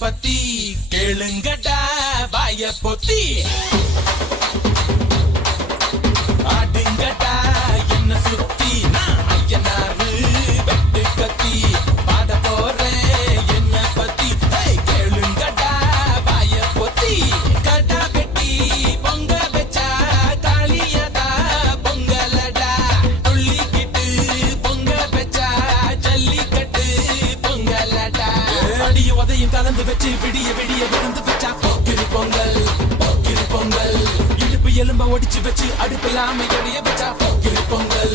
பத்தி கேளுங்கடா வாய பொத்தி ஆடுங்கடா என்ன சுத்தி நான் ஐயனாரு வெட்டு கத்தி பாட போறேன் என்ன பத்தி கேளுங்கடா வாய பொத்தி கடா வெட்டி பொங்க வச்சா காளியதா பொங்கலடா துள்ளிக்கிட்டு பொங்க வச்சா ஜல்லிக்கட்டு பொங்கலடா அடிய உதையும் கலந்து வச்சு விடிய விடிய விழுந்து வச்சா போக்கிரி பொங்கல் போக்கிரி பொங்கல் இடுப்பு எலும்ப ஒடிச்சு வச்சு அடுப்பில்லாம எறிய வச்சா போக்கிரி பொங்கல்